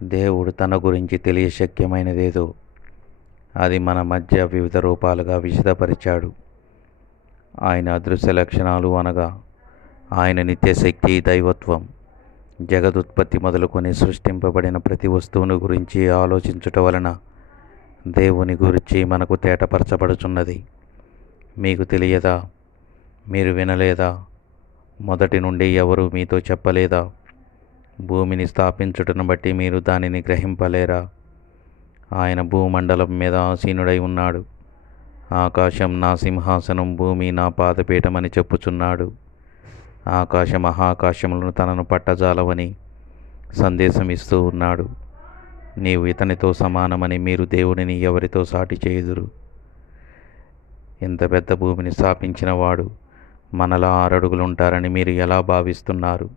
దేవుడు తన గురించి తెలియశక్యమైనదేదో అది మన మధ్య వివిధ రూపాలుగా విశదపరిచాడు. ఆయన అదృశ్య లక్షణాలు అనగా ఆయన నిత్యశక్తి, దైవత్వం, జగదుత్పత్తి మొదలుకొని సృష్టింపబడిన ప్రతి వస్తువును గురించి ఆలోచించుట వలన దేవుని గురించి మనకు తేటపరచబడుచున్నది. మీకు తెలియదా? మీరు వినలేదా? మొదటి నుండి ఎవరు మీతో చెప్పలేదా? భూమిని స్థాపించుటను బట్టి మీరు దానిని గ్రహింపలేరా? ఆయన భూమండలం మీద ఆసీనుడై ఉన్నాడు. ఆకాశం నా సింహాసనం, భూమి నా పాదపీఠమని చెప్పుచున్నాడు. ఆకాశ మహాకాశములను తనను పట్టజాలవని సందేశం ఇస్తూ ఉన్నాడు. నీవు ఇతనితో సమానమని మీరు దేవుడిని ఎవరితో సాటి చేయుదురు? ఇంత పెద్ద భూమిని స్థాపించిన వాడు మనలా 6 అడుగులుంటారని మీరు ఎలా భావిస్తున్నారు?